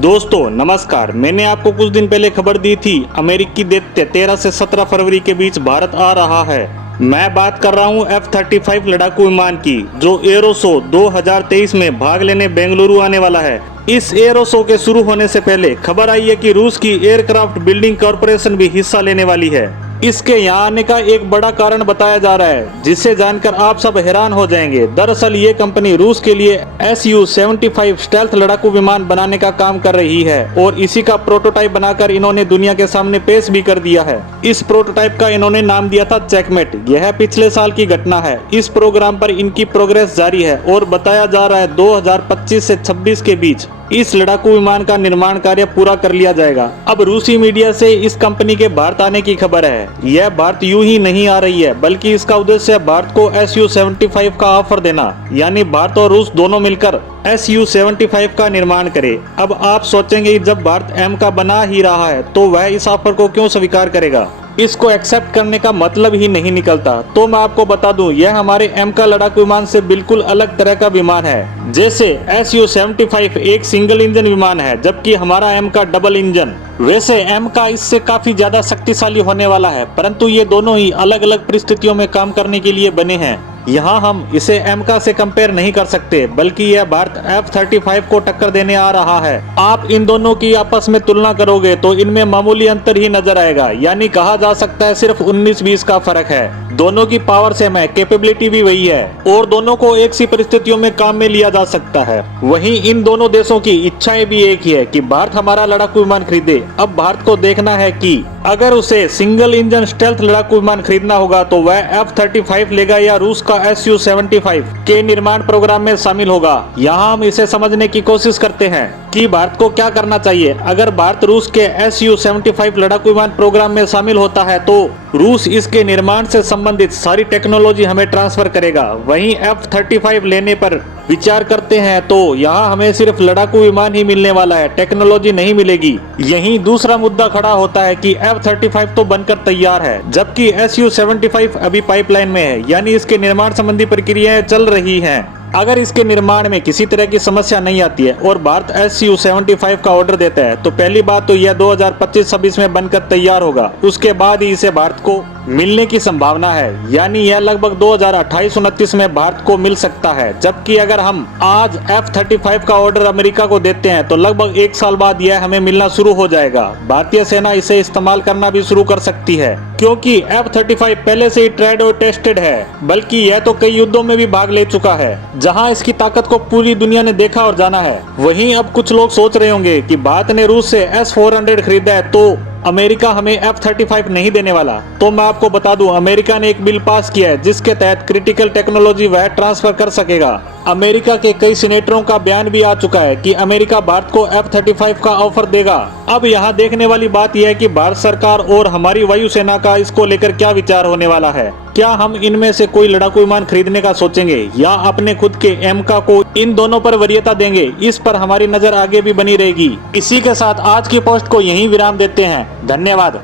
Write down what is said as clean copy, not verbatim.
दोस्तों नमस्कार। मैंने आपको कुछ दिन पहले खबर दी थी अमेरिकी दैत्य 13 से 17 फरवरी के बीच भारत आ रहा है। मैं बात कर रहा हूं F-35 लड़ाकू विमान की, जो एरो शो 2023 में भाग लेने बेंगलुरु आने वाला है। इस एरो शो के शुरू होने से पहले खबर आई है कि रूस की एयरक्राफ्ट बिल्डिंग कॉरपोरेशन भी हिस्सा लेने वाली है। इसके यहाँ आने का एक बड़ा कारण बताया जा रहा है, जिसे जानकर आप सब हैरान हो जाएंगे। दरअसल ये कंपनी रूस के लिए Su-75 स्टेल्थ लड़ाकू विमान बनाने का काम कर रही है और इसी का प्रोटोटाइप बनाकर इन्होंने दुनिया के सामने पेश भी कर दिया है। इस प्रोटोटाइप का इन्होंने नाम दिया था चेकमेट। यह पिछले साल की घटना है। इस प्रोग्राम पर इनकी प्रोग्रेस जारी है और बताया जा रहा है 2025 से 26 के बीच इस लड़ाकू विमान का निर्माण कार्य पूरा कर लिया जाएगा। अब रूसी मीडिया से इस कंपनी के भारत आने की खबर है। यह भारत यूं ही नहीं आ रही है, बल्कि इसका उद्देश्य है भारत को Su-75 का ऑफर देना, यानी भारत और रूस दोनों मिलकर Su-75 का निर्माण करे। अब आप सोचेंगे जब भारत M का बना ही रहा है तो वह इस ऑफर को क्यों स्वीकार करेगा। इसको एक्सेप्ट करने का मतलब ही नहीं निकलता। तो मैं आपको बता दूं, यह हमारे M का लड़ाकू विमान से बिल्कुल अलग तरह का विमान है। जैसे Su-75 एक सिंगल इंजन विमान है, जबकि हमारा M का डबल इंजन। वैसे M का इससे काफी ज्यादा शक्तिशाली होने वाला है, परंतु ये दोनों ही अलग अलग परिस्थितियों में काम करने के लिए बने हैं। यहाँ हम इसे M का से कंपेयर नहीं कर सकते, बल्कि यह भारत F-35 को टक्कर देने आ रहा है। आप इन दोनों की आपस में तुलना करोगे तो इनमें मामूली अंतर ही नजर आएगा, यानी कहा जा सकता है सिर्फ 19-20 का फर्क है। दोनों की पावर सेम है, कैपेबिलिटी भी वही है और दोनों को एक सी परिस्थितियों में काम में लिया जा सकता है। वहीं इन दोनों देशों की इच्छाएं भी एक ही है कि भारत हमारा लड़ाकू विमान खरीदे। अब भारत को देखना है कि अगर उसे सिंगल इंजन स्टेल्थ लड़ाकू विमान खरीदना होगा तो वह F-35 लेगा या रूस का Su-75 के निर्माण प्रोग्राम में शामिल होगा। यहाँ हम इसे समझने की कोशिश करते हैं कि भारत को क्या करना चाहिए। अगर भारत रूस के Su-75 लड़ाकू विमान प्रोग्राम में शामिल होता है तो रूस इसके निर्माण से संबंधित सारी टेक्नोलॉजी हमें ट्रांसफर करेगा। वहीं F-35 लेने पर विचार करते हैं तो यहाँ हमें सिर्फ लड़ाकू विमान ही मिलने वाला है, टेक्नोलॉजी नहीं मिलेगी। यहीं दूसरा मुद्दा खड़ा होता है कि F-35 तो बनकर तैयार है, जबकि Su-75 अभी पाइपलाइन में है, यानी इसके निर्माण संबंधी प्रक्रियाएं चल रही हैं। अगर इसके निर्माण में किसी तरह की समस्या नहीं आती है और भारत Su-75 का ऑर्डर देता है तो पहली बात तो यह 2025-26 में बनकर तैयार होगा। उसके बाद ही इसे भारत को मिलने की संभावना है, यानी यह लगभग 2028-29 में भारत को मिल सकता है। जबकि अगर हम आज F-35 का ऑर्डर अमेरिका को देते हैं तो लगभग 1 साल बाद यह हमें मिलना शुरू हो जाएगा। भारतीय सेना इसे इस्तेमाल करना भी शुरू कर सकती है, क्योंकि F-35 पहले से ही ट्राइड और टेस्टेड है, बल्कि यह तो कई युद्धों में भी भाग ले चुका है, जहां इसकी ताकत को पूरी दुनिया ने देखा और जाना है। वहीं अब कुछ लोग सोच रहे होंगे कि भारत ने रूस से S-400 खरीदा है तो अमेरिका हमें F-35 नहीं देने वाला। तो मैं आपको बता दूं, अमेरिका ने एक बिल पास किया है जिसके तहत क्रिटिकल टेक्नोलॉजी वह ट्रांसफर कर सकेगा। अमेरिका के कई सीनेटरों का बयान भी आ चुका है कि अमेरिका भारत को F-35 का ऑफर देगा। अब यहाँ देखने वाली बात यह है कि भारत सरकार और हमारी वायुसेना का इसको लेकर क्या विचार होने वाला है। क्या हम इनमें से कोई लड़ाकू विमान खरीदने का सोचेंगे या अपने खुद के M का को इन दोनों पर वरीयता देंगे, इस पर हमारी नजर आगे भी बनी रहेगी। इसी के साथ आज की पोस्ट को यहीं विराम देते हैं। धन्यवाद।